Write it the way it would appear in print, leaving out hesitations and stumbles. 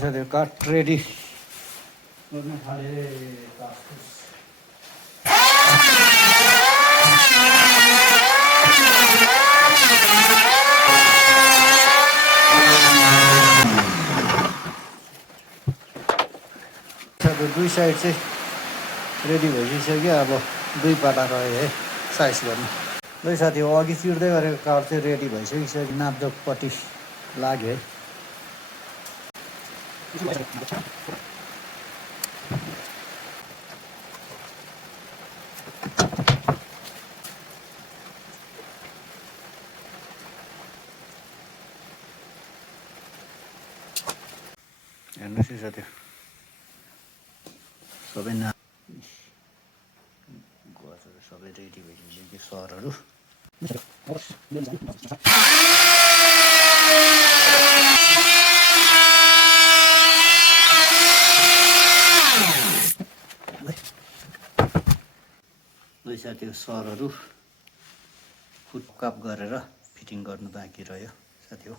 साथीहरू काठ रेडी गर्न थाले। दुई साइड चाहिँ रेडी भइसक्यो। अब दुई पाटा रह्यो है साइज गर्नु। दुई साथी हो अघि चिर्दै गरेको काठ चाहिँ रेडी भइसकिसक्यो। नापजोखपट्टि लाग्यो है। हेर्नुहोस् है साथी सबै गजहरू सबै रेडी भइसक्यो सरहरू। दुई साथीहरू सरहरू फुटकाप गरेर फिटिङ गर्नु बाँकी रह्यो साथी हो।